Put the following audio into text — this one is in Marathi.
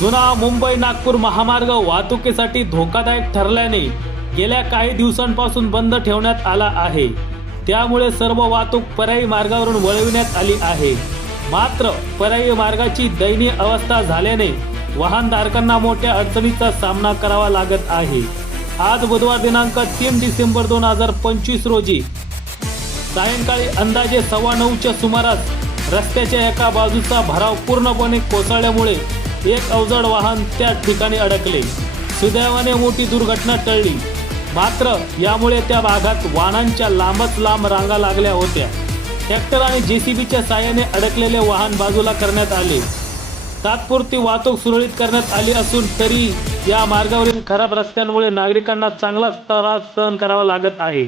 जुना मुंबई नागपूर महामार्ग वाहतुकीसाठी धोकादायक ठरल्याने गेल्या काही दिवसांपासून बंद ठेवण्यात आला आहे। त्यामुळे सर्व वाहतूक पर्यायी मार्गावरून वळविण्यात आली आहे। मात्र पर्यायी मार्गाची दयनीय अवस्था झाल्याने वाहनधारकांना मोठ्या अडचणीचा सामना करावा लागत आहे। आज बुधवार दिनांक 3 डिसेंबर 2025 रोजी सायंकाळी अंदाजे 9:15च्या सुमारास रस्त्याच्या एका बाजूचा भराव पूर्णपणे कोसळल्यामुळे एक अवजड वाहन त्या ठिकाणी अडकले। सुदैवाने मोठी दुर्घटना टळली, मात्र यामुळे त्या भागात वाहनांच्या लांबच लांब रांगा लागल्या होत्या। ट्रॅक्टर आणि जेसीबीच्या साहाय्याने अडकलेले वाहन बाजूला करण्यात आले। तात्पुरती वाहतूक सुरळीत करण्यात आली असून तरी या मार्गावरील खराब रस्त्यांमुळे नागरिकांना चांगलाच त्रास सहन करावा लागत आहे।